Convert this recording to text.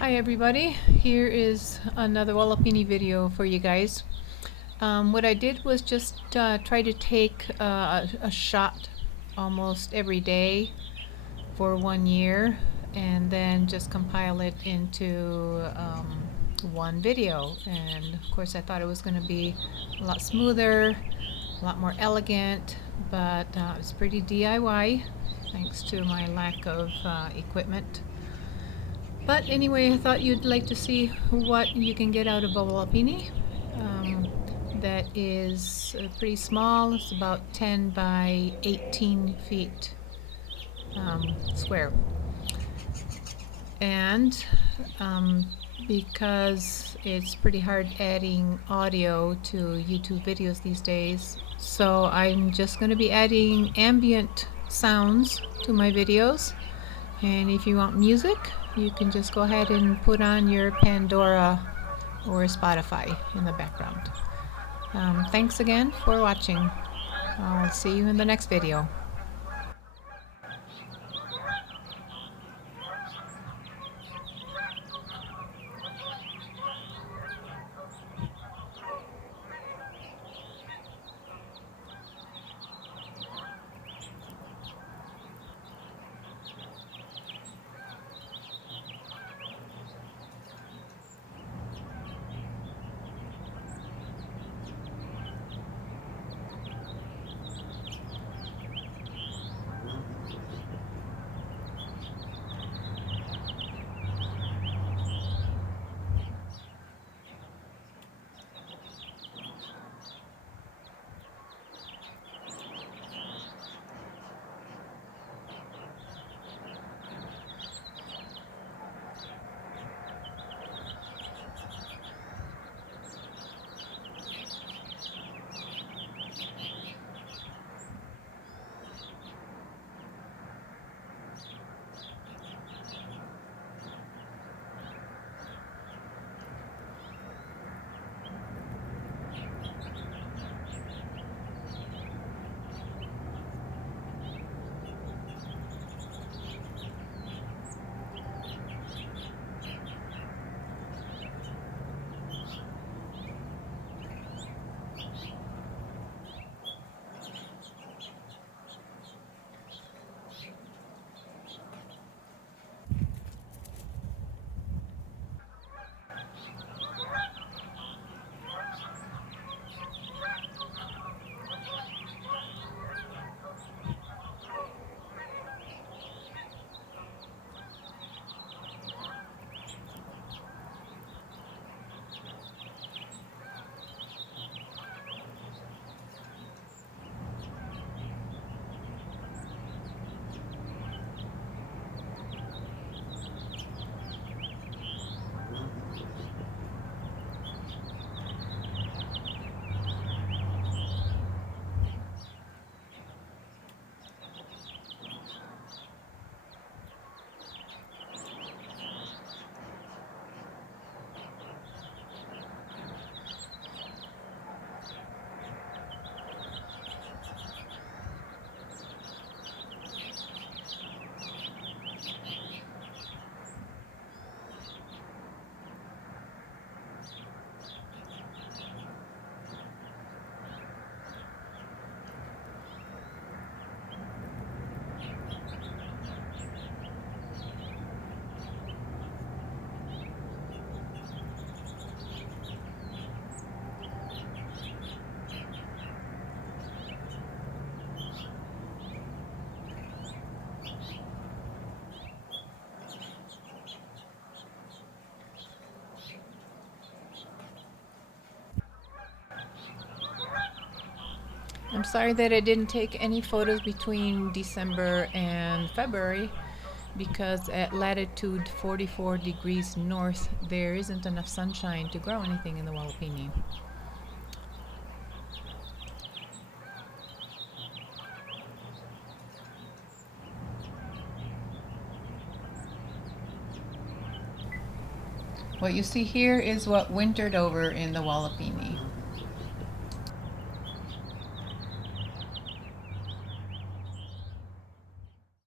Hi everybody, here is another Walipini video for you guys. What I did was just try to take a shot almost every day for 1 year and then just compile it into one video. And of course I thought it was going to be a lot smoother, a lot more elegant, but it's pretty DIY thanks to my lack of equipment. But anyway, I thought you'd like to see what you can get out of a Walipini. That is pretty small. It's about 10 by 18 feet square. And because it's pretty hard adding audio to YouTube videos these days, so I'm just going to be adding ambient sounds to my videos. And if you want music, you can just go ahead and put on your Pandora or Spotify in the background. Thanks again for watching. I'll see you in the next video. I'm sorry that I didn't take any photos between December and February because at latitude 44 degrees north there isn't enough sunshine to grow anything in the Walipini. What you see here is what wintered over in the Walipini.